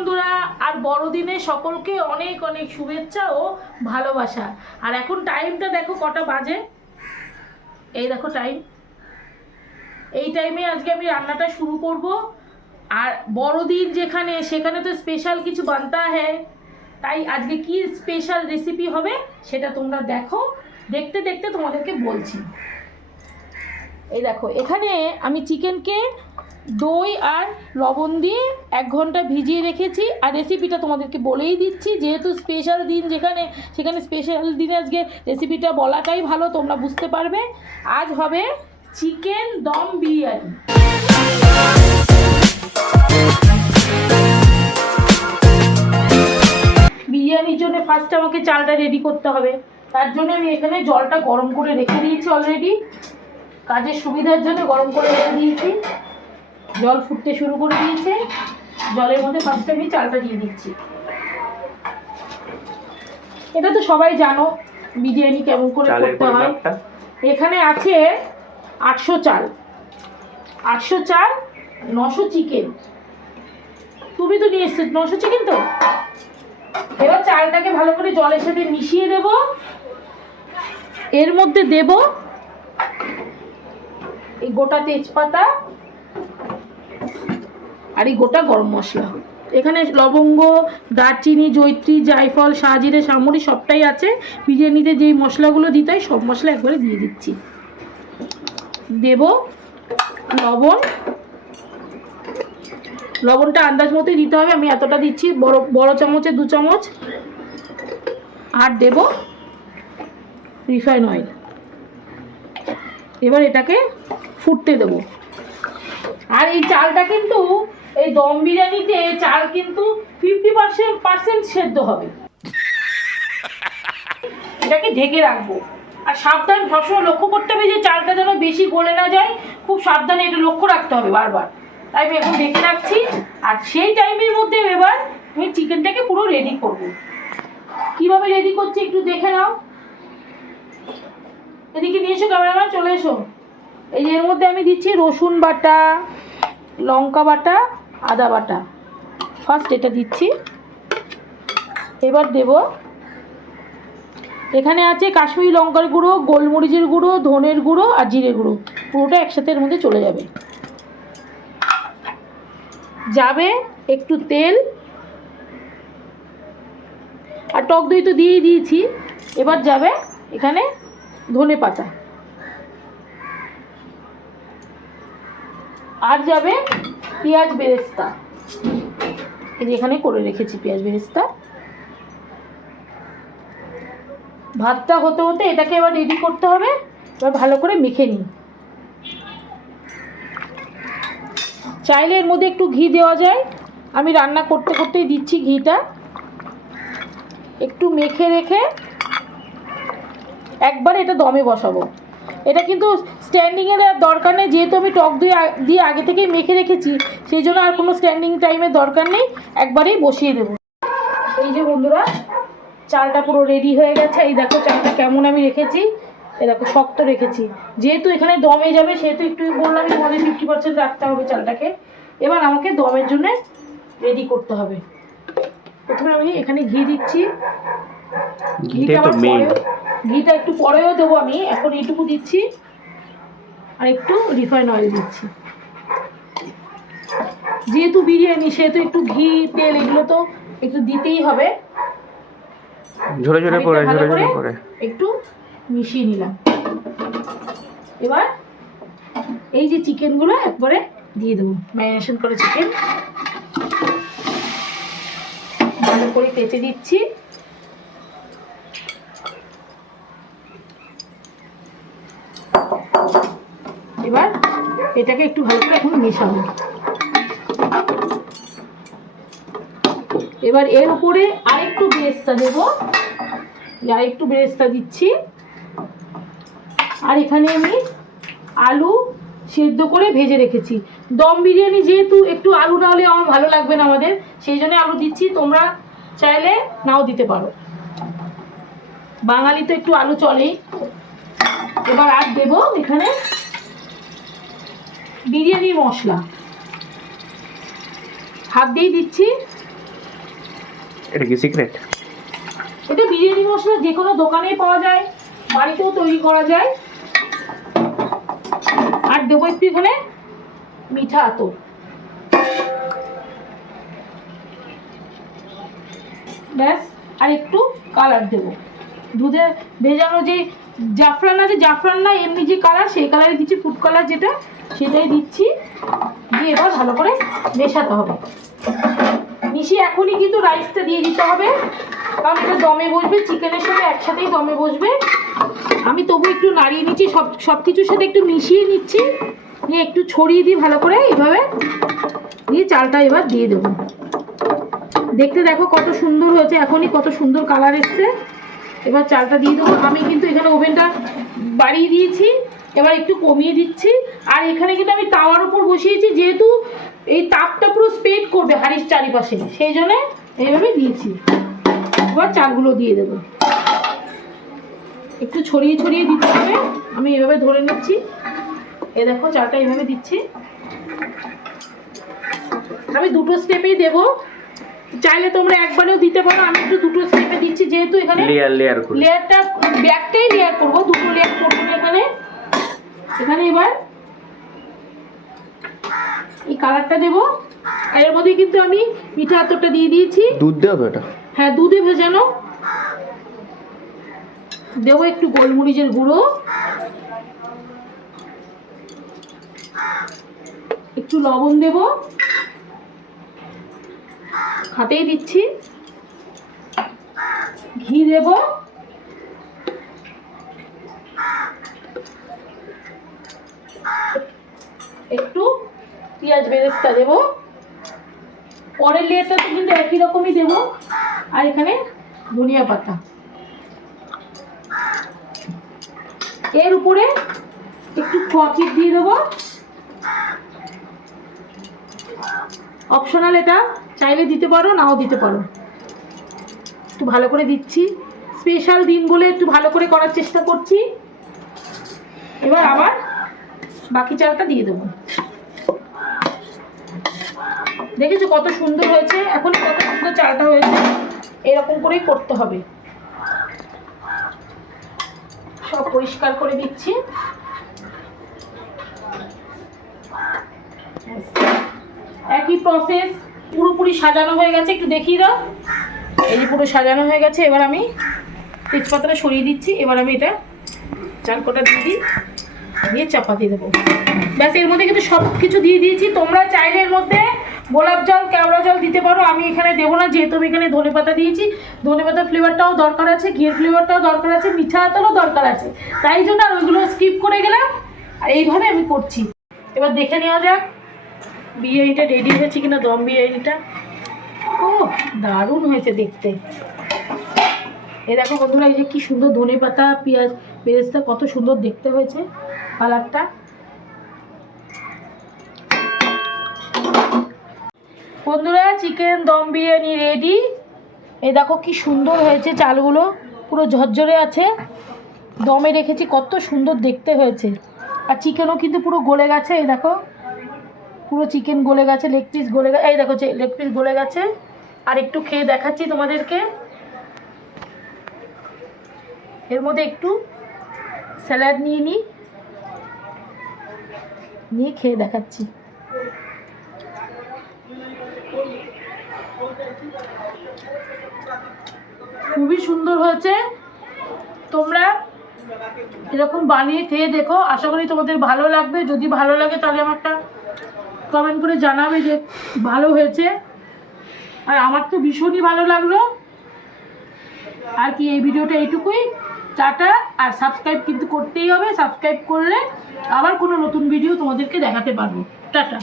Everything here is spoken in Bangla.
বন্ধুরা, আর বড়দিনে সকলকে অনেক অনেক শুভেচ্ছা ও ভালোবাসা। আর এখন টাইমটা দেখো কটা বাজে, এই দেখো টাইম। এই টাইমে আজকে আমি রান্নাটা শুরু করব। আর বড়দিন যেখানে, সেখানে তো স্পেশাল কিছু বানতা হ্যায়। তাই আজকে কি স্পেশাল রেসিপি হবে সেটা তোমরা দেখো, দেখতে দেখতে তোমাদেরকে বলছি। এই দেখো, এখানে আমি চিকেনকে দই আর লবণ দিয়ে 1 ঘন্টা ভিজিয়ে রেখেছি। আর রেসিপিটা তোমাদেরকে বলেই দিচ্ছি, যেহেতু স্পেশাল দিন যেখানে, সেখানে স্পেশাল দিনে আজকে রেসিপিটা বলাটাই ভালো, তোমরা বুঝতে পারবে। আজ হবে চিকেন দম বিরিয়ানি। বিরিয়ানির জন্য ফার্স্ট আমাকে চালটা রেডি করতে হবে। তার জন্য আমি এখানে জলটা গরম করে রেখে দিয়েছি অলরেডি, কাজের সুবিধার জন্য গরম করে রেখে দিয়েছি। জল ফুটতে শুরু করে দিয়েছে, জলের মধ্যে ফার্স্টে আমি চালটা দিয়ে দিচ্ছি। এটা তো সবাই জানো বিরিয়ানি কেমন করে করতে হয়। এখানে আছে 800 চাল, 800 চাল, 900 চিকেন। তুমি তো নিয়ে এসছো 900 চিকেন। তো এবার চালটাকে ভালো করে জলের সাথে মিশিয়ে দেব। এর মধ্যে দেব এই গোটা তেজপাতা আর এই গোটা গরম মশলা। এখানে লবঙ্গ, দারচিনি, জয়িত্রী, জায়ফল, শাহজিরে, সামরি সবটাই আছে। বিরিয়ানিতে যেই মশলাগুলো দিতে হয় সব মশলা একবারে দিয়ে দিচ্ছি। দেব লবণ, লবণটা আন্দাজ মতোই দিতে হবে, আমি এতটা দিচ্ছি, বড় বড় চামচে 2 চামচ। আর দেব রিফাইন অয়েল। এবার এটাকে ফুটতে দেব। আর এই চালটা কিন্তু, এই দম বিরিয়ানিতে চাল কিন্তু 50% সেদ্ধ হবে। এটাকে ঢেকে রাখবো। আর সাবধান, সবসময় লক্ষ্য করতে হবে যে চালটা যেন বেশি গলে না যায়। খুব সাবধানে এটা লক্ষ্য রাখতে হবে বারবার। তাই আমি এখন ঢেকে রাখছি। আর সেই টাইমের মধ্যে এবার আমি চিকেনটাকে পুরো রেডি করব। কিভাবে রেডি করছি একটু দেখে নাও। এদিকে নিয়ে এসো ক্যামেরাম্যান, চলে এসো। এই যে এর মধ্যে আমি দিচ্ছি রসুন বাটা, লঙ্কা বাটা, আদা বাটা। ফার্স্ট এটা দিচ্ছি। এবার দেব, এখানে আছে কাশ্মীরি লঙ্কার গুঁড়ো, গোলমরিচের গুঁড়ো, ধনের গুঁড়ো আর জিরে গুঁড়ো। পুরোটা একসাথে এর মধ্যে চলে যাবে। যাবে একটু তেল, আর টক দই তো দিয়েই দিয়েছি। এবার যাবে এখানে ধনে পাতা, আর যাবে পেঁয়াজ বেরেস্তা। এই যে এখানে করে রেখেছি পেঁয়াজ বেরেস্তা। ভাতটা হতে হতে এটাকে এবার রেডি করতে হবে। এবার ভালো করে মেখে নিই। চাইলে এর মধ্যে একটু ঘি দেওয়া যায়, আমি রান্না করতে করতেই দিচ্ছি ঘিটা। একটু মেখে রেখে একবার এটা দমে বসাবো। এটা কিন্তু স্ট্যান্ডিংয়ের আর দরকার নেই, যেহেতু আমি টক দই দিয়ে আগে থেকেই মেখে রেখেছি, সেই জন্য আর কোনো স্ট্যান্ডিং টাইমের দরকার নেই, একবারেই বসিয়ে দেবো। এই যে বন্ধুরা, চালটা পুরো রেডি হয়ে গেছে। এই দেখো চালটা কেমন আমি রেখেছি, এই দেখো শক্ত রেখেছি। যেহেতু এখানে দমে যাবে, সেহেতু একটু বললাম তোমাদের 50% রাখতে হবে চালটাকে। এবার আমাকে দমের জন্য রেডি করতে হবে। প্রথমে আমি এখানে ঘি দিচ্ছি। ঘিটা একটু পরেও দেবো, আমি এখন এইটুকু দিচ্ছি। আর একটু রিফাইন অয়েল দিচ্ছি। যেহেতু বিরিয়ানি, সেহেতু একটু ঘি, তেল এগুলো তো একটু দিতেই হবে। ঝরে ঝরে পড়ে একটু মিশিয়ে নিলাম। এবার এই যে চিকেনগুলো একবারে দিয়ে দেবো, ম্যারিনেশন করে চিকেন ভালো করে কেটে দিচ্ছি। এবার এটাকে একটু ভালো করে এখন মেশাবো। এবার এর উপরে আরেকটু বেরেস্তা দেবো, আরেকটু বেরেস্তা দিচ্ছি। আর এখানে আমি আলু সেদ্ধ করে ভেজে রেখেছি। দম বিরিয়ানি যেহেতু একটু আলু না হলে আমার ভালো লাগবে না আমাদের, সেই জন্য আলু দিচ্ছি। তোমরা চাইলে নাও দিতে পারো, বাঙালি তো একটু আলু চলেই। এবার আর দেবো এখানে বিরিয়ানির মশলা, হাত দিয়েই দিচ্ছি। এটা কি সিক্রেট? এটা বিরিয়ানি মশলা যে কোনো দোকানেই পাওয়া যায়, বাড়িতেও তৈরি করা যায়। আর দেবো একটু এখানে মিঠা আতর, ব্যাস। আর একটু কালার দেবো, দুধে ভেজানো যে জাফরান আছে, জাফরান না এমনি যে কালার, সেই কালারে দিচ্ছি, ফুড কালার যেটা, সেটাই দিচ্ছি। দিয়ে এবার ভালো করে মেশাতে হবে। মিশিয়ে এখনই কিন্তু রাইসটা দিয়ে দিতে হবে, কারণ এটা দমে বসবে, চিকেনের সাথে একসাথেই দমে বসবে। আমি তবু একটু নাড়িয়ে নিচ্ছি, সব কিছুর সাথে একটু মিশিয়ে নিচ্ছি, নিয়ে একটু ছড়িয়ে দিই ভালো করে এইভাবে, দিয়ে চালটা এবার দিয়ে দেবো। দেখতে দেখো কত সুন্দর হয়েছে, এখনই কত সুন্দর কালার এসছে। এবার চালটা দিয়ে দেবো। আমি কিন্তু এখানে ওভেনটা বাড়িয়ে দিয়েছি, এবার একটু কমিয়ে দিচ্ছি। আর এখানে কিন্তু আমি তাওয়ার উপর বসিয়েছি, যেহেতু এই তাপটা পুরো স্প্রেড করবে হাঁড়ির চারিপাশে, সেই জন্য এইভাবে দিয়েছি। এবার চালগুলো দিয়ে দেবো, একটু ছড়িয়ে ছড়িয়ে দিতে হবে। আমি এভাবে ধরে নিচ্ছি, এ দেখো চালটা এইভাবে দিচ্ছি। আমি দুটো স্টেপেই দেবো, চাইলে তোমরা একবারেও দিতে পারো, আমি একটু দুটো স্টেপে দিচ্ছি, যেহেতু এখানে লেয়ারটা ব্যাকটাই লেয়ার করবো, দুটো লেয়ার করবো না এখানে। এখানে এবার এই কালারটা দেবো, আর এর মধ্যে কিন্তু আমি মিঠা আতরটা দিয়ে দিয়েছি। দুধ দেবো এটা? হ্যাঁ, দুধে ভেজানো। দেবো একটু গোলমরিচের গুঁড়ো, একটু লবণ দেবো, হাতেই দিচ্ছি। ঘি দেব, একটু পেঁয়াজ বেরেস্তা দেব, পরের লেয়ারটা তো কিন্তু একই রকমই দেব। আর এখানে ধনিয়া পাতা, এর উপরে একটু খোয়া দিয়ে দেবো, অপশনাল, এটা চাইলে দিতে পারো, নাও দিতে পারো। একটু ভালো করে দিচ্ছি, স্পেশাল দিন বলে একটু ভালো করে করার চেষ্টা করছি। এবার আবার বাকি চালটা দিয়ে দেবো। দেখেছো কত সুন্দর হয়েছে, এখন কত সুন্দর চালটা হয়েছে। এরকম করেই করতে হবে। সব পরিষ্কার করে দিচ্ছি। একই প্রসেস, পুরোপুরি সাজানো হয়ে গেছে, একটু দেখিয়ে দাও। এই যে পুরো সাজানো হয়ে গেছে। এবার আমি তেজপাতাটা সরিয়ে দিচ্ছি। এবার আমি এটা চালকোটা দিয়ে দিই, দিয়ে চাপাতি দেবো, ব্যাস। এর মধ্যে কিন্তু সব কিছু দিয়ে দিয়েছি। তোমরা চাইলে এর মধ্যে গোলাপ জল, কেওড়া জল দিতে পারো, আমি এখানে দেবো না, যেহেতু আমি এখানে ধনেপাতা দিয়েছি। ধনেপাতার ফ্লেভারটাও দরকার আছে, ঘিয়ের ফ্লেভারটাও দরকার আছে, মিঠা আতরও দরকার আছে, তাই জন্য আর ওইগুলো স্কিপ করে গেলাম। আর এইভাবে আমি করছি। এবার দেখে নেওয়া যাক বিরিয়ানিটা রেডি হয়েছে কিনা, দম বিরিয়ানিটা। ও দারুণ হয়েছে দেখতে। এই দেখো বন্ধুরা, এই যে কি সুন্দর ধনেপাতা, পেঁয়াজ বেরেস্তা, কত সুন্দর দেখতে হয়েছে কালারটা। বন্ধুরা, চিকেন দম বিরিয়ানি রেডি। এই দেখো কি সুন্দর হয়েছে, চালগুলো পুরো ঝরঝরে আছে, দমে রেখেছি, কত সুন্দর দেখতে হয়েছে। আর চিকেনও কিন্তু পুরো গলে গেছে, এই দেখো পুরো চিকেন গলে গেছে, লেগ পিস গলে গেছে, এই দেখো লেগ পিস গলে গেছে। আর একটু খেয়ে দেখাচ্ছি তোমাদেরকে। এর মধ্যে একটু স্যালাড নিয়ে নিয়ে খেয়ে দেখাচ্ছি। খুবই সুন্দর হয়েছে। তোমরা এরকম বানিয়ে খেয়ে দেখো, আশা করি তোমাদের ভালো লাগবে। যদি ভালো লাগে তাহলে আমারটা কমেন্ট করে জানাবে যে ভালো হয়েছে। আর আমার তো ভীষণই ভালো লাগলো। আর কি, এই ভিডিওটা এইটুকুই। টাটা। আর সাবস্ক্রাইব কিন্তু করতেই হবে, সাবস্ক্রাইব করলে আবার কোনো নতুন ভিডিও তোমাদেরকে দেখাতে পারবো। টাটা।